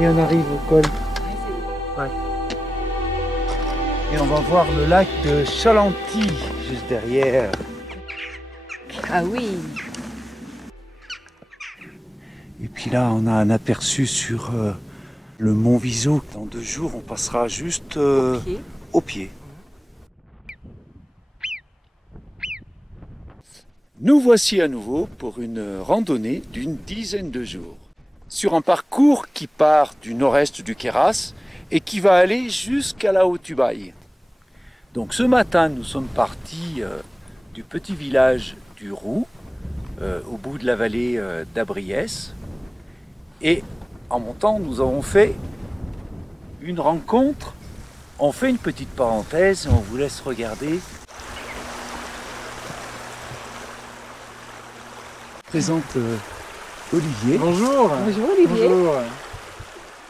Et on arrive au col. Ouais. Et on va voir le lac de Chalanty, juste derrière. Ah oui. Et puis là, on a un aperçu sur le mont Viso. Dans 2 jours, on passera juste au pied. Nous voici à nouveau pour une randonnée d'une dizaine de jours. Sur un parcours qui part du nord-est du Queyras et qui va aller jusqu'à la Haut-Tubaï. Donc ce matin, nous sommes partis du petit village du Roux, au bout de la vallée d'Abriès. Et en montant, nous avons fait une rencontre. On fait une petite parenthèse et on vous laisse regarder. Je présente Olivier. Bonjour. Bonjour Olivier. Bonjour.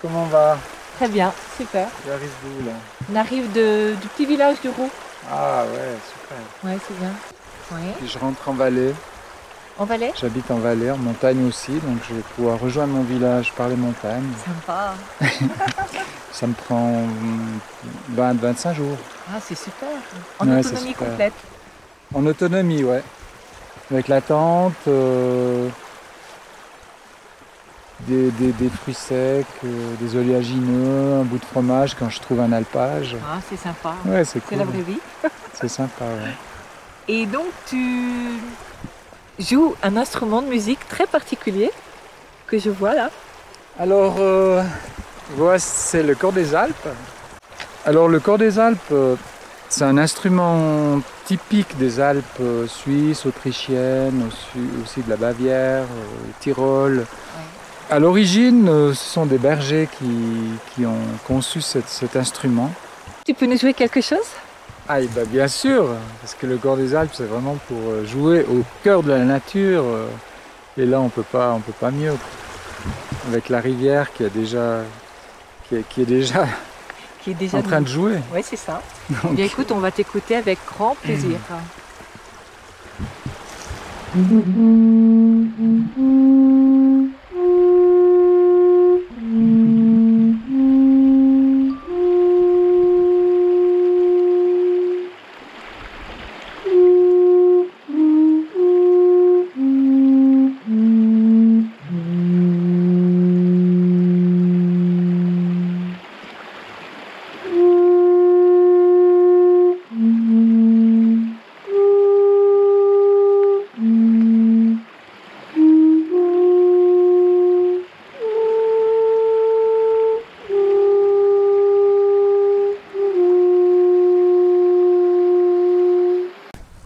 Comment on va? Très bien, super. Tu arrives d'où là? On arrive du petit village du Roux. Ah ouais, super. Ouais, c'est bien. Ouais. Puis je rentre en vallée. En Valais? J'habite en vallée, en montagne aussi, donc je vais pouvoir rejoindre mon village par les montagnes. Sympa. Ça me prend 20-25 jours. Ah, c'est super. En Ouais, autonomie c'est super. complète. En autonomie, ouais. Avec la tente, des fruits secs, des oléagineux, un bout de fromage quand je trouve un alpage. Ah, c'est sympa. Ouais, c'est C'est cool. la vraie vie. C'est sympa, ouais. Et donc, tu joues un instrument de musique très particulier que je vois là. Alors, voilà, c'est le cor des Alpes. Alors, le cor des Alpes, c'est un instrument typique des Alpes suisses, autrichiennes, aussi de la Bavière, Tyrol. Ouais. À l'origine, ce sont des bergers qui ont conçu cet instrument. Tu peux nous jouer quelque chose? Ah, et ben, bien sûr, parce que le cor des Alpes, c'est vraiment pour jouer au cœur de la nature. Et là, on peut pas mieux. Avec la rivière qui est déjà en train de jouer. Oui, c'est ça. Donc, Bien écoute, on va t'écouter avec grand plaisir.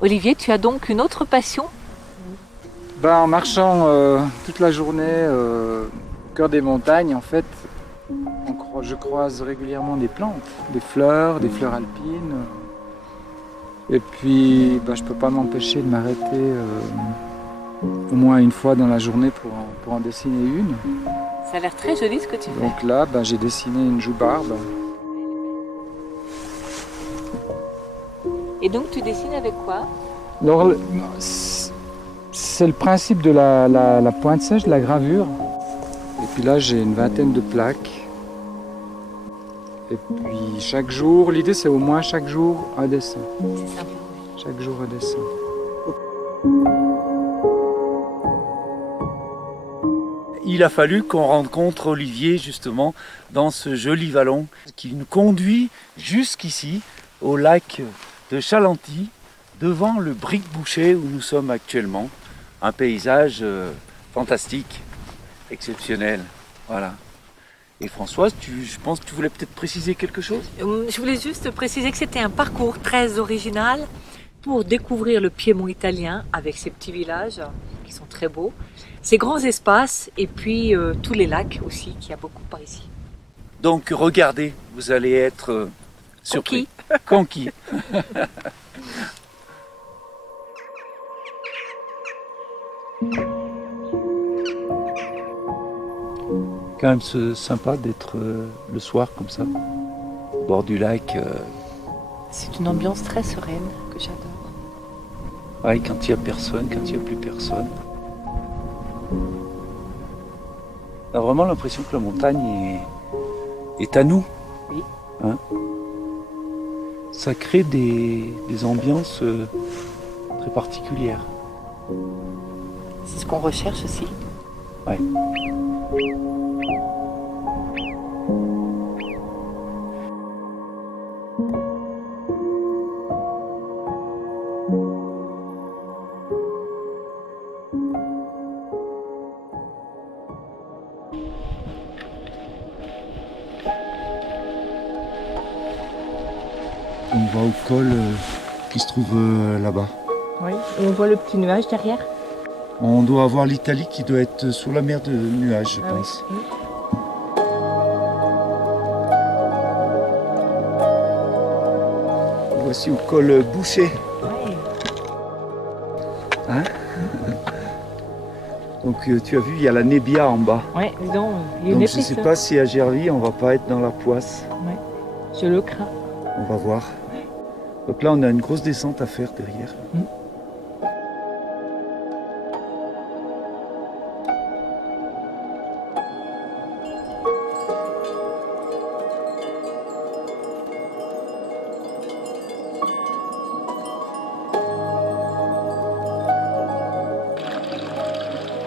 Olivier, tu as donc une autre passion? ben, en marchant toute la journée au cœur des montagnes, en fait, je croise régulièrement des plantes, des fleurs alpines. Et puis, ben, je ne peux pas m'empêcher de m'arrêter au moins une fois dans la journée pour en dessiner une. Ça a l'air très joli ce que tu fais. Donc là, ben, j'ai dessiné une joubarbe. Et donc tu dessines avec quoi? Alors, c'est le principe de la pointe sèche, de la gravure. Et puis là, j'ai une vingtaine de plaques. Et puis chaque jour, l'idée c'est au moins chaque jour un dessin. C'est sympa. Chaque jour un dessin. Il a fallu qu'on rencontre Olivier justement dans ce joli vallon qui nous conduit jusqu'ici au lac de Chalanty, devant le Bric-Boucher où nous sommes actuellement. Un paysage fantastique, exceptionnel. Voilà. Et Françoise, je pense que tu voulais peut-être préciser quelque chose? Je voulais juste préciser que c'était un parcours très original pour découvrir le Piémont italien avec ses petits villages qui sont très beaux, ses grands espaces et puis tous les lacs aussi qu'il y a beaucoup par ici. Donc regardez, vous allez être surpris. Conquis. Quand même c'est sympa d'être le soir comme ça, au bord du lac. C'est une ambiance très sereine que j'adore. Ouais, quand il n'y a personne, quand il n'y a plus personne. On a vraiment l'impression que la montagne est à nous. Oui. Hein? Ça crée des ambiances très particulières. C'est ce qu'on recherche aussi. Ouais. On va au col qui se trouve là-bas. Oui. Et on voit le petit nuage derrière. On doit avoir l'Italie qui doit être sous la mer de nuages, je Ah oui. pense. Oui. Voici au col Boucher. Ouais. Hein? Donc tu as vu, il y a la Nebbia en bas. Ouais, dis donc, il y a une Donc je épice. ne sais pas si à Gerville, on va pas être dans la poisse. Ouais. Je le crains. On va voir. Donc là, on a une grosse descente à faire derrière.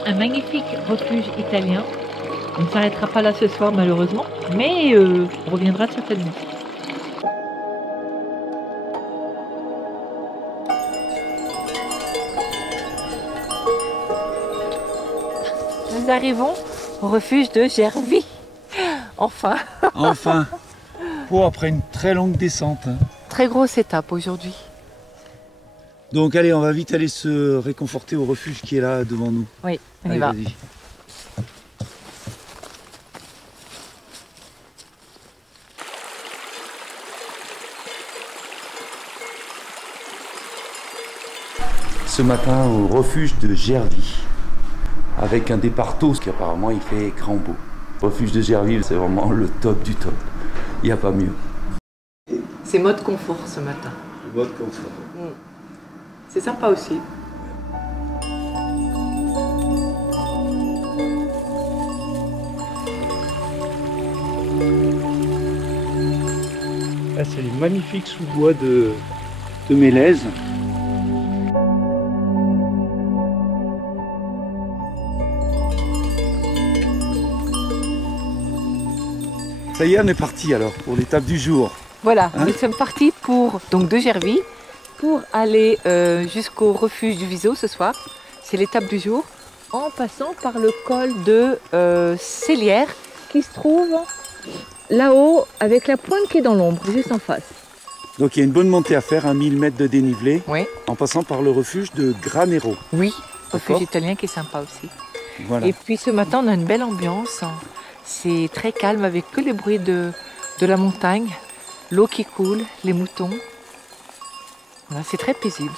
Un magnifique refuge italien. On ne s'arrêtera pas là ce soir malheureusement, mais on reviendra certainement. Nous arrivons au refuge de Gerville. Enfin, Enfin, après une très longue descente. Hein. très grosse étape aujourd'hui. Donc allez, on va vite aller se réconforter au refuge qui est là devant nous. Oui, on y Allez, va. vas-y. Ce matin au refuge de Gerville, avec un départ tôt, parce qu'apparemment il fait grand beau. Refuge de Gerville, c'est vraiment le top du top. Il n'y a pas mieux. C'est mode confort ce matin. Le mode confort. C'est sympa aussi. Là, c'est les magnifiques sous-bois de Mélèze. Ça y est, on est parti alors pour l'étape du jour. Voilà, Hein? nous sommes partis de Gerville pour aller jusqu'au refuge du Viso ce soir. C'est l'étape du jour, en passant par le col de Célière qui se trouve là-haut avec la pointe qui est dans l'ombre, juste en face. Donc il y a une bonne montée à faire, 1000 mètres de dénivelé, Oui, en passant par le refuge de Granero. oui, refuge D'accord. italien qui est sympa aussi. Voilà. Et puis ce matin, on a une belle ambiance. C'est très calme avec que les bruits de la montagne, l'eau qui coule, les moutons. Voilà, c'est très paisible.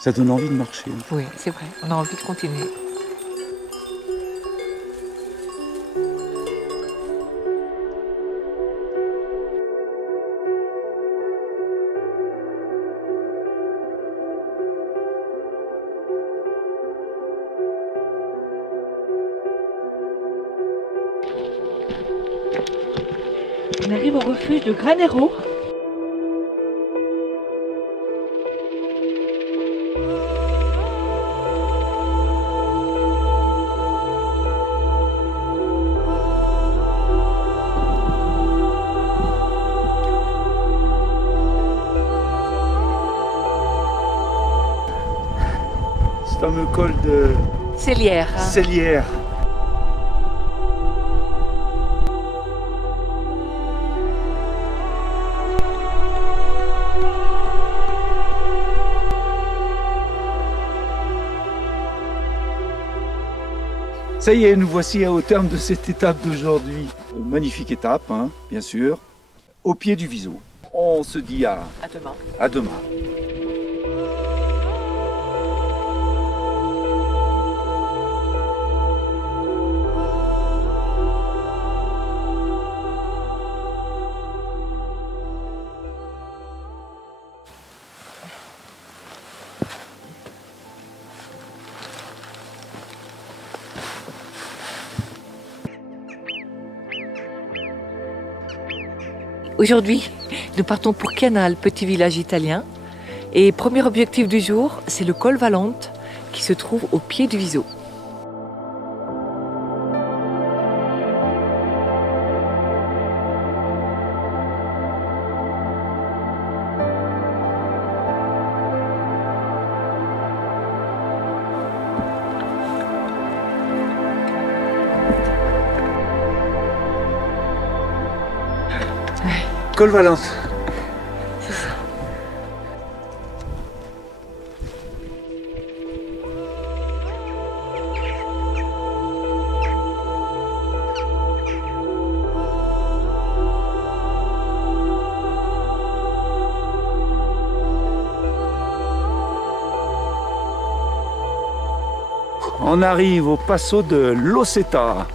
Ça donne envie de marcher. Oui, c'est vrai, on a envie de continuer. On arrive au refuge de Granero. Ce fameux col de Célière. Célière. Ça y est, nous voici au terme de cette étape d'aujourd'hui. Magnifique étape, hein, bien sûr, au pied du Viso. On se dit À demain. à demain. Aujourd'hui, nous partons pour Chianal, petit village italien. Et premier objectif du jour, c'est le col Valente qui se trouve au pied du Viso. Col Valente. C'est ça. On arrive au Passo de Lloseta,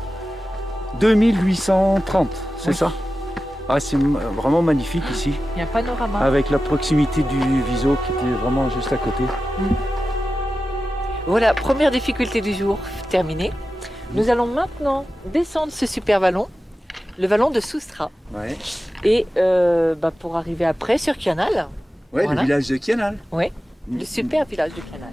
2830, c'est ça? Ah, c'est vraiment magnifique ici, Il y a un panorama. avec la proximité du Viso qui était vraiment juste à côté. Voilà, première difficulté du jour terminée. Nous allons maintenant descendre ce super vallon, le vallon de Soustra. Ouais, Et pour arriver après sur Chianal, Voilà. le village de Chianal. le super village de Chianal.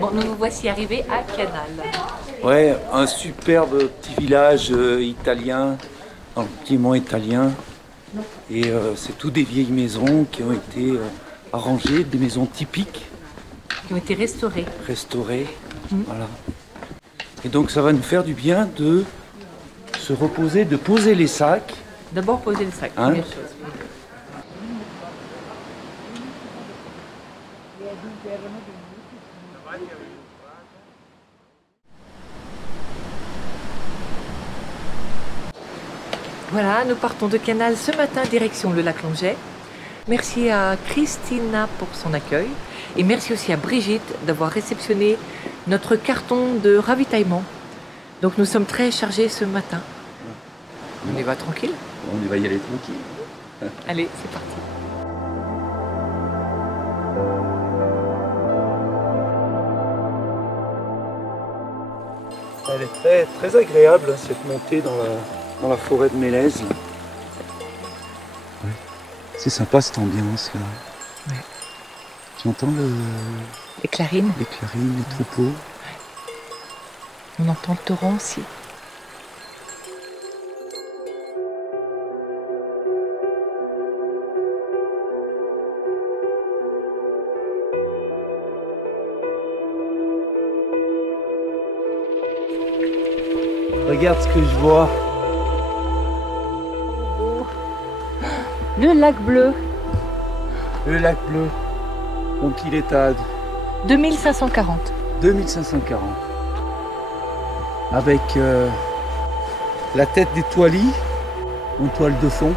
Bon, nous nous voici arrivés à Chianal. Ouais, un superbe petit village italien, dans le piémont italien. Et c'est tout des vieilles maisons qui ont été arrangées, des maisons typiques, Qui ont été restaurés. restaurées. Voilà. Et donc ça va nous faire du bien de se reposer, de poser les sacs. D'abord poser le sac, Hein première chose. Voilà, nous partons de Chianal ce matin, direction le lac Longet. Merci à Christina pour son accueil et merci aussi à Brigitte d'avoir réceptionné notre carton de ravitaillement. Donc nous sommes très chargés ce matin. On y va tranquille? On va y aller tranquille. Allez, c'est parti. Elle est très, très agréable cette montée dans la forêt de Mélèze. Ouais. C'est sympa cette ambiance là. Ouais. Tu entends Les clarines, les clarines, les troupeaux. on entend le torrent aussi. Regarde ce que je vois. Le lac bleu, Le lac bleu. Donc il est à 2540. 2540. Avec la tête des toilis en toile de fond.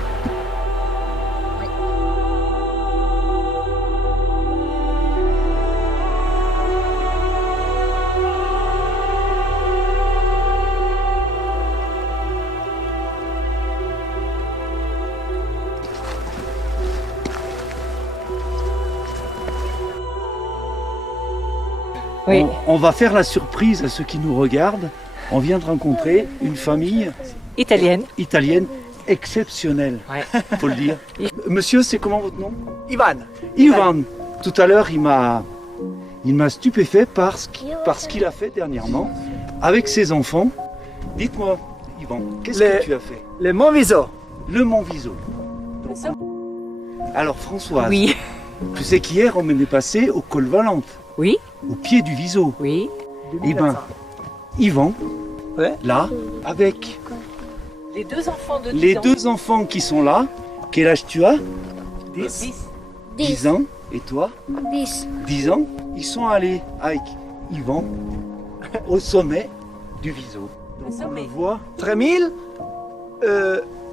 Oui. On va faire la surprise à ceux qui nous regardent. On vient de rencontrer une famille Italienne. italienne exceptionnelle, Ouais. faut le dire. Monsieur, c'est comment votre nom? Ivan. Ivan. Tout à l'heure, il m'a stupéfait par ce qu'il a fait dernièrement avec ses enfants. Dites-moi, Ivan, qu'est-ce que tu as fait? Le Mont Viso. Le Mont Viso. Alors Françoise, Oui. tu sais qu'hier on est passé au col Valente, Oui. au pied du Viso. Oui. Eh ben, Yvan, Ouais. là, avec Les deux enfants de 10 Les ans. deux enfants qui sont là, quel âge tu as? 10. 10. 10 ans. Et toi? 10. 10 ans. Ils sont allés avec Yvan au sommet du Viso. Le Donc on sommet. le voit.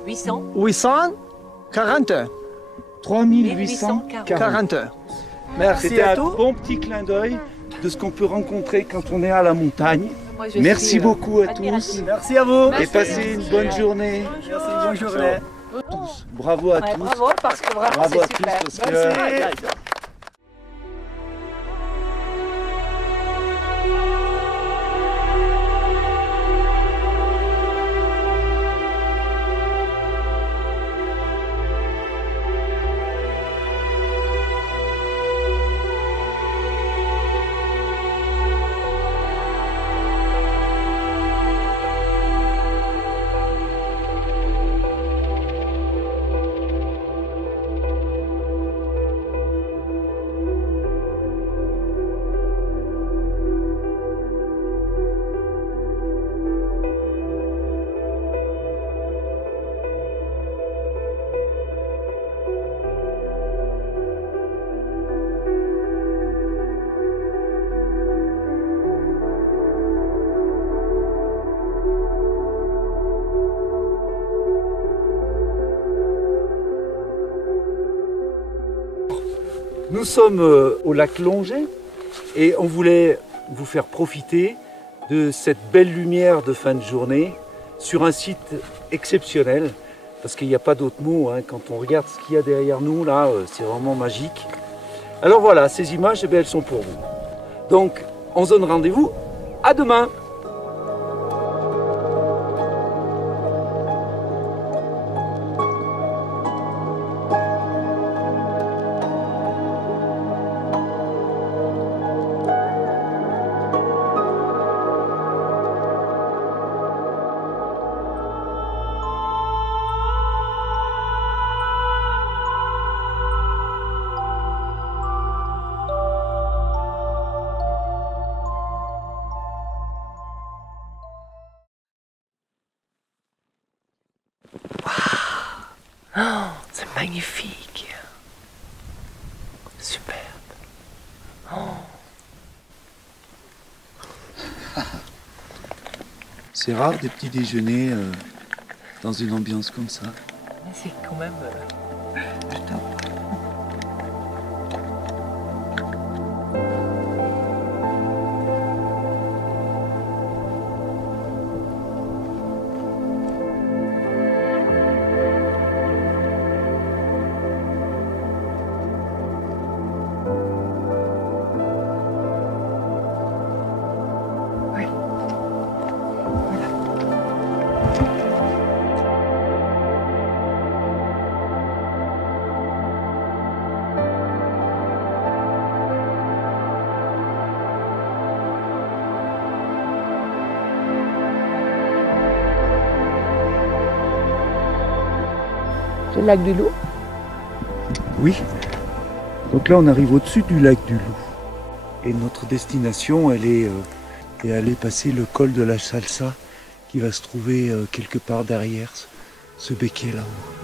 800. 3841. 3840. 41. Merci C'était à un tous. bon petit clin d'œil de ce qu'on peut rencontrer quand on est à la montagne. Moi, je Merci suis, beaucoup à tous admirative. Merci à vous. et passez une bonne journée. Merci, bonne journée. Tous. Bravo à Ouais, tous. bravo, parce que vraiment, Bravo à c'est tous super. parce que nous sommes au lac Longet et on voulait vous faire profiter de cette belle lumière de fin de journée sur un site exceptionnel parce qu'il n'y a pas d'autre mot, hein. Quand on regarde ce qu'il y a derrière nous là, c'est vraiment magique. Alors voilà, ces images, eh bien, elles sont pour vous. Donc on se donne rendez-vous à demain. Oh, c'est magnifique. Superbe. C'est rare des petits déjeuners dans une ambiance comme ça. Mais c'est quand même le top. Le lac du Loup. Oui. Donc là, on arrive au-dessus du lac du Loup. Et notre destination, elle est aller passer le col de la Salsa qui va se trouver quelque part derrière ce becquet là-haut.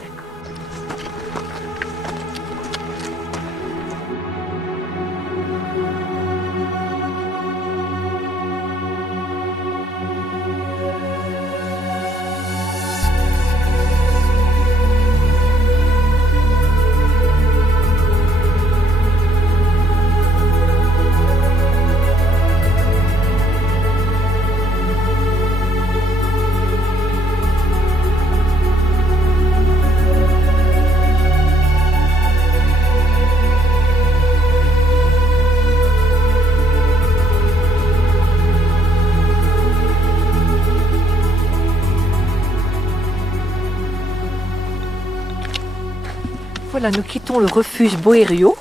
Voilà, nous quittons le refuge Boério.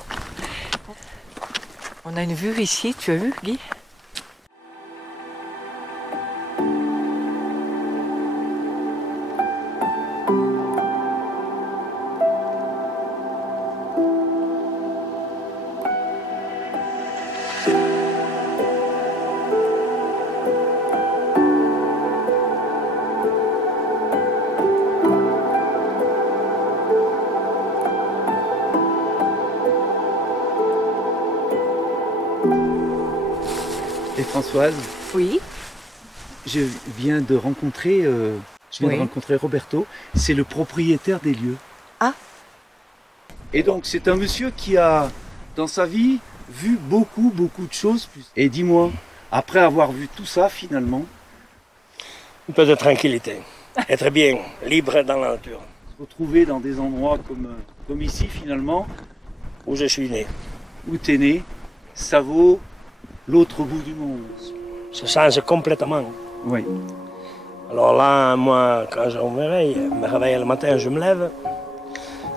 On a une vue ici, tu as vu, Guy? Françoise, Oui. je viens de rencontrer, Roberto. C'est le propriétaire des lieux. Ah. Et donc c'est un monsieur qui a, dans sa vie, vu beaucoup de choses. Et dis-moi, après avoir vu tout ça finalement, Un peu de tranquillité, être bien libre dans la nature, se retrouver dans des endroits comme ici finalement, où je suis né. où tu es né, ça vaut l'autre bout du monde. Ça change complètement. Oui. Alors là, moi, quand je me réveille le matin, je me lève.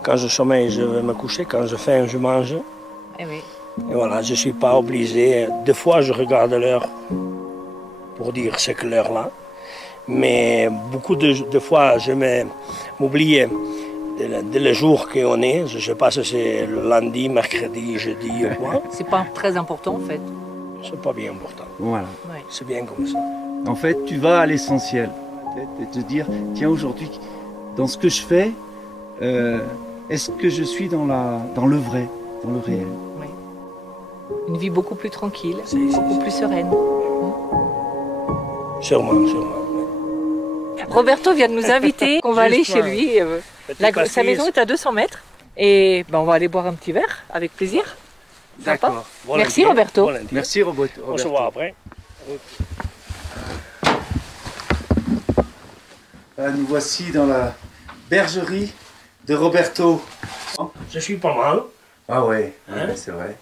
Quand je sommeille, je vais me coucher. Quand je faim, je mange. Eh oui. Et voilà, je ne suis pas obligé. Des fois, je regarde l'heure pour dire c'est que l'heure là. Mais beaucoup de fois, je m'oublie de le jour qu'on est. Je ne sais pas si c'est le lundi, mercredi, jeudi ou quoi. C'est pas très important en fait. C'est pas bien important. Voilà. Ouais. C'est bien comme ça. En fait, tu vas à l'essentiel. Et te dire, tiens, aujourd'hui, dans ce que je fais, est-ce que je suis dans le vrai, dans le réel? Oui. Une vie beaucoup plus tranquille, Si, beaucoup plus sereine. Sûrement. Roberto vient de nous inviter, qu'on va aller chez lui. Sa maison est à 200 mètres. Et ben, on va aller boire un petit verre, avec plaisir. Sympa. Merci Roberto. Merci Roberto. On se voit après. Nous voici dans la bergerie de Roberto. Je suis pas mal. Ah ouais, Hein? ouais, c'est vrai.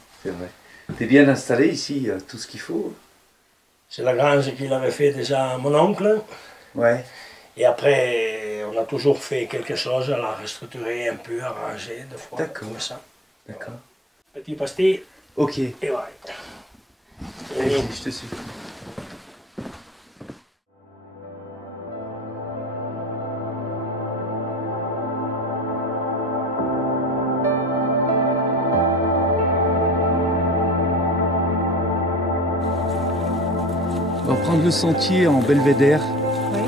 T'es bien installé ici, il y a tout ce qu'il faut. C'est la grange qu'il avait fait déjà à mon oncle. Ouais. Et après, on a toujours fait quelque chose, on l'a restructuré un peu, arrangé, des fois, D'accord. comme ça. D'accord. Petit pastis, Ok. et voilà. Allez, je te suis. On va prendre le sentier en belvédère. Oui.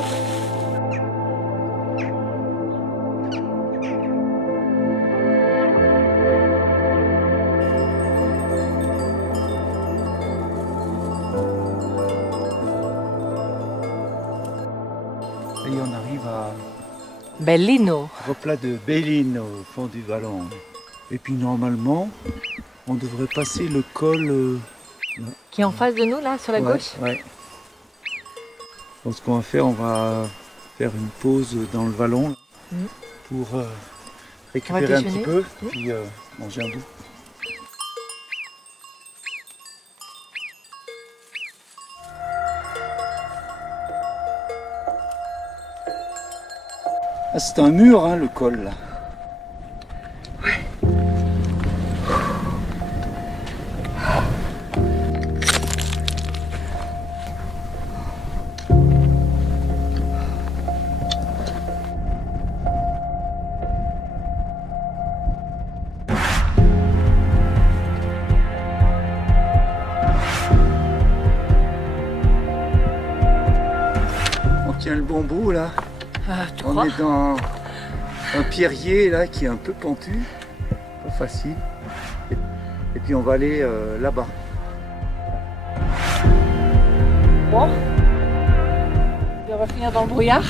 Et on arrive à Bellino. replat de Béline au fond du vallon. Et puis normalement, on devrait passer le col. Qui est en face de nous là, sur la Ouais, gauche. ouais. Donc ce qu'on va faire, on va faire une pause dans le vallon là, Mhm. pour récupérer un petit déjeuner. peu, puis manger un bout. Ah, c'est un mur, hein, le col là. On tient le bon bout là. Ah, tu On crois est dans un pierrier là qui est un peu pentu, pas facile. Et puis on va aller là-bas. Bon. Et on va finir dans le brouillard.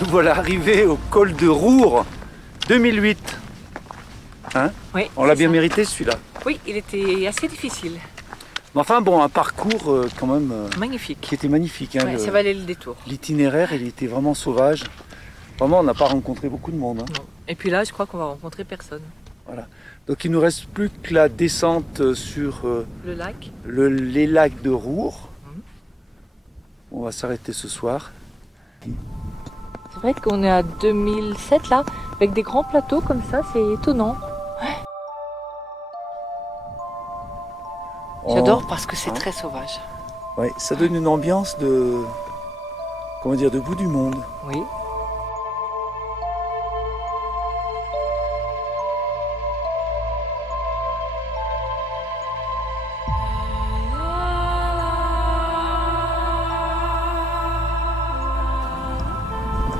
Nous voilà arrivés au col de Roure 2008. Hein? Oui. On l'a c'est bien ça. mérité celui-là. Oui, il était assez difficile. Mais enfin bon, un parcours quand même Magnifique. qui était magnifique. Hein, Ouais, ça valait le détour. L'itinéraire, il était vraiment sauvage. Vraiment, on n'a pas rencontré beaucoup de monde. Hein. Non. Et puis là, je crois qu'on va rencontrer personne. Donc il nous reste plus que la descente sur Le lac. les lacs de Roure. Mhm. On va s'arrêter ce soir. C'est vrai qu'on est à 2007 là, avec des grands plateaux comme ça, c'est étonnant. J'adore parce que c'est très sauvage. Ouais, ça donne une ambiance de, comment dire, de bout du monde. Oui.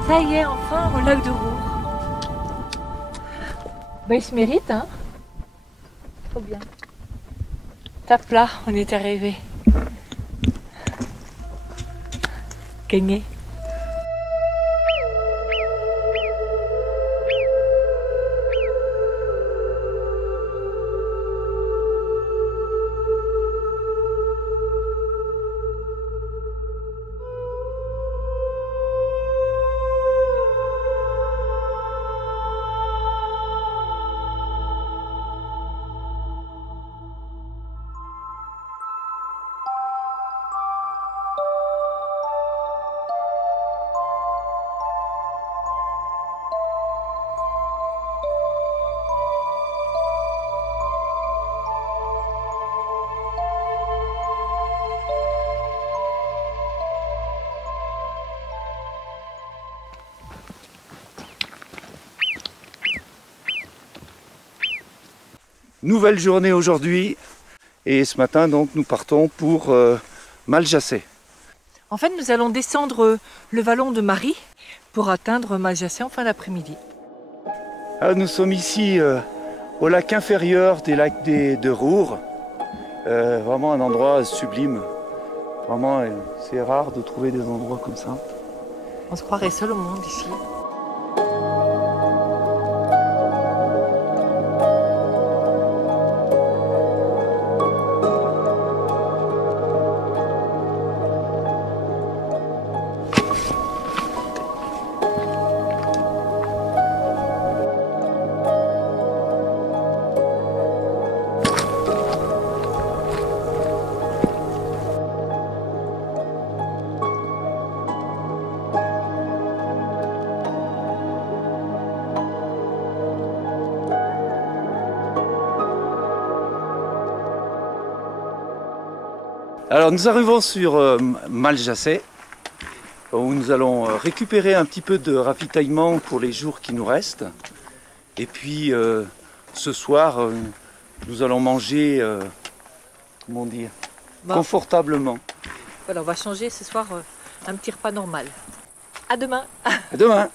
Ça y est, enfin au lac de Roure. Ben, il se mérite, hein. Trop bien. Tape là, on est arrivé. Gagné. Nouvelle journée aujourd'hui et ce matin donc nous partons pour Maljacet. En fait, nous allons descendre le vallon de Marie pour atteindre Maljacet en fin d'après-midi. Alors, nous sommes ici au lac inférieur des lacs de Roure. Vraiment un endroit sublime. Vraiment, c'est rare de trouver des endroits comme ça. On se croirait seul au monde ici. Alors nous arrivons sur Maljacet où nous allons récupérer un petit peu de ravitaillement pour les jours qui nous restent. Et puis ce soir nous allons manger comment dire, confortablement. Voilà, on va changer ce soir un petit repas normal. À demain. À demain.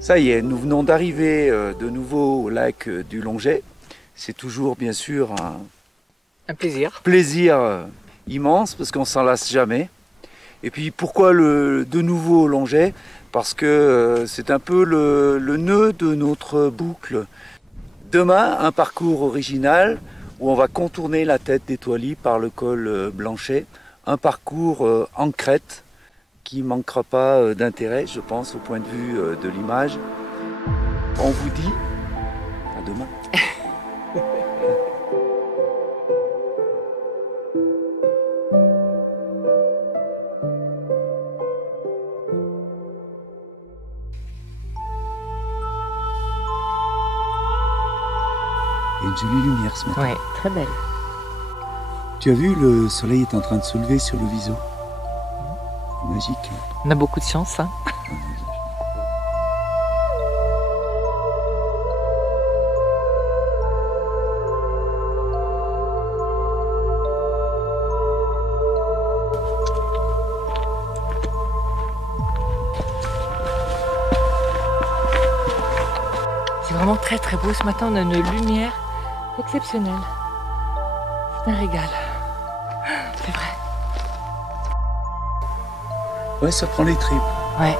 Ça y est, nous venons d'arriver de nouveau au lac du Longet. C'est toujours bien sûr Un plaisir. plaisir immense parce qu'on s'en lasse jamais. Et puis pourquoi de nouveau au Longet? Parce que c'est un peu le nœud de notre boucle. Demain, un parcours original où on va contourner la tête d'Étoilie par le col Blanchet. Un parcours en crête qui ne manquera pas d'intérêt, je pense, au point de vue de l'image. On vous dit à demain. Il y a une jolie lumière ce matin. Oui, très belle. Tu as vu, le soleil est en train de se lever sur le Viso. Magique. On a beaucoup de chance, hein. C'est vraiment très très beau ce matin, on a une lumière exceptionnelle. C'est un régal. C'est vrai. Ouais, ça prend les tripes. Ouais.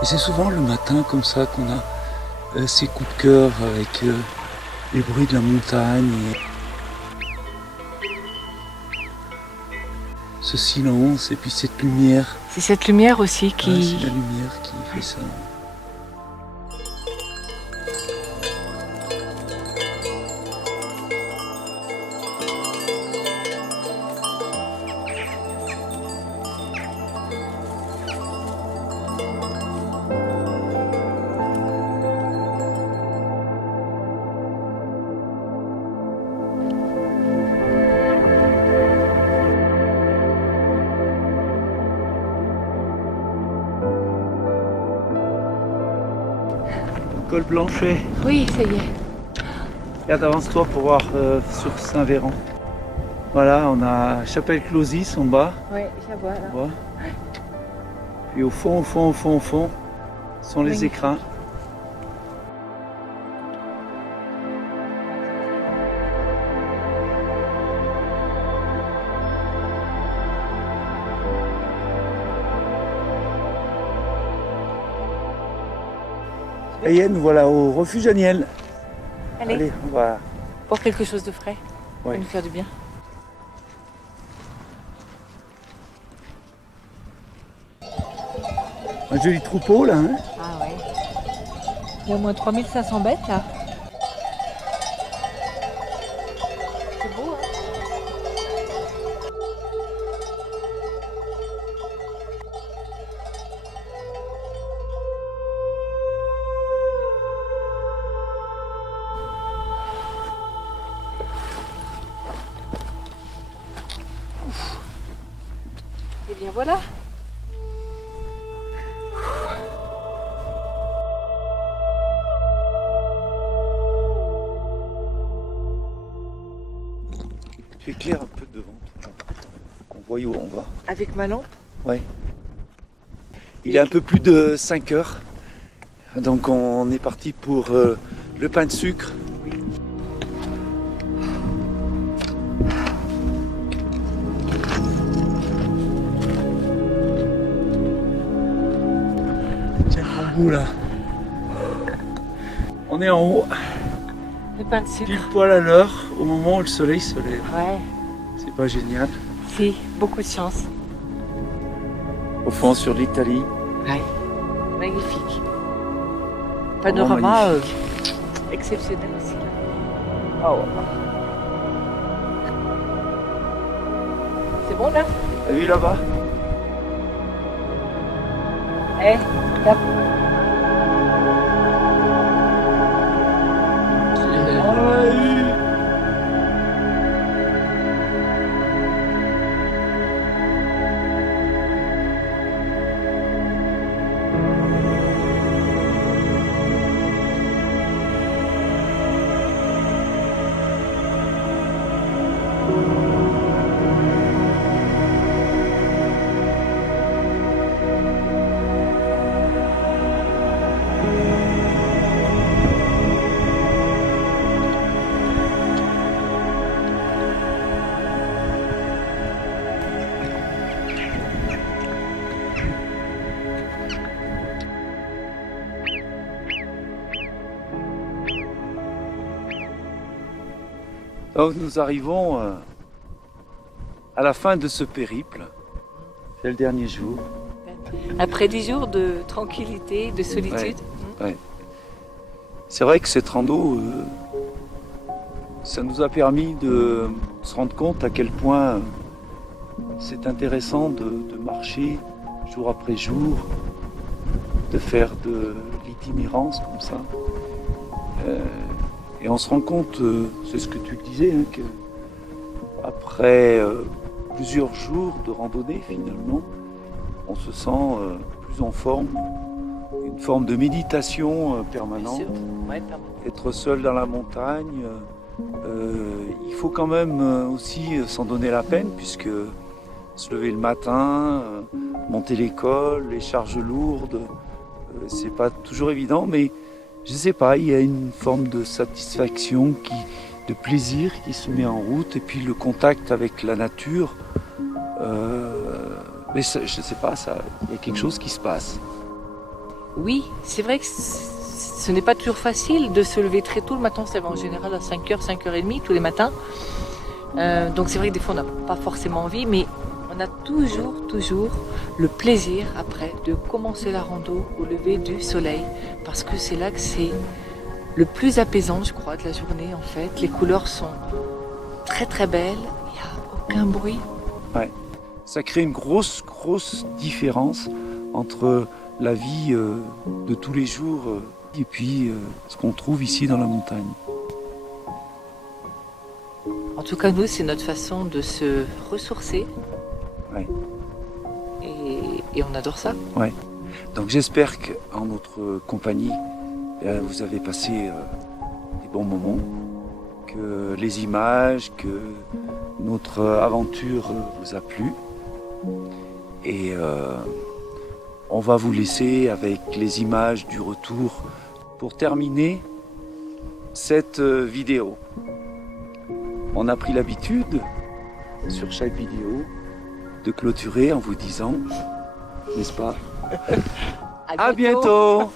Et c'est souvent le matin comme ça qu'on a ces coups de cœur avec les bruits de la montagne. Et ce silence et puis cette lumière. C'est cette lumière aussi Ouais, qui... c'est la lumière qui fait ça. Col Blanchet. Oui, ça y est. Regarde, avance-toi pour voir sur Saint-Véran. Voilà, on a Chapelle-Closis en bas. Oui, je la vois là. On voit. Puis au fond, sont les Magnifique. écrins. Et Yann, nous voilà au refuge Aniel. Allez, on va. pour quelque chose de frais. Ça Ouais. va nous faire du bien. Un joli troupeau là, hein. Ah ouais. Il y a au moins 3500 bêtes là. C'est beau, hein. Et bien voilà. Tu éclaires un peu devant. On voit où on va. Avec ma lampe. Ouais. Il est un peu plus de 5 heures. Donc on est parti pour le pain de sucre. Tiens le bambou là. On est en haut, Le pain de sucre. pile poil à l'heure, au moment où le soleil se lève. Ouais. C'est pas génial. Si, beaucoup de chance. Au fond sur l'Italie. Ouais. Magnifique. Panorama magnifique. exceptionnel aussi là. Oh. C'est bon là? T'as vu là-bas? Eh, cap. Donc nous arrivons à la fin de ce périple C'est le dernier jour. Après 10 jours de tranquillité, de solitude. C'est vrai que cette rando, ça nous a permis de se rendre compte à quel point c'est intéressant de marcher jour après jour, de faire de l'itinérance comme ça. Et on se rend compte, c'est ce que tu disais, hein, qu'après plusieurs jours de randonnée, finalement, on se sent plus en forme, une forme de méditation permanente. Ouais, permanente. Être seul dans la montagne, il faut quand même aussi s'en donner la peine, puisque se lever le matin, monter l'école, les charges lourdes, c'est pas toujours évident, mais je sais pas, il y a une forme de satisfaction, de plaisir qui se met en route, et puis le contact avec la nature, mais ça, je sais pas, il y a quelque chose qui se passe. Oui, c'est vrai que ce n'est pas toujours facile de se lever très tôt. Le matin, on se lève en général à 5h, 5h30 tous les matins. Donc c'est vrai que des fois, on n'a pas forcément envie, mais on a toujours le plaisir après de commencer la rando au lever du soleil, parce que c'est là que c'est le plus apaisant, je crois, de la journée en fait. Les couleurs sont très très belles, il n'y a aucun bruit. Ouais. Ça crée une grosse différence entre la vie de tous les jours et puis ce qu'on trouve ici dans la montagne. En tout cas, nous, c'est notre façon de se ressourcer. Ouais. Et on adore ça. Ouais. Donc j'espère qu'en notre compagnie, vous avez passé des bons moments, que les images, que notre aventure vous a plu. Et on va vous laisser avec les images du retour pour terminer cette vidéo. On a pris l'habitude, sur chaque vidéo, de clôturer en vous disant, n'est-ce pas? À bientôt. À bientôt.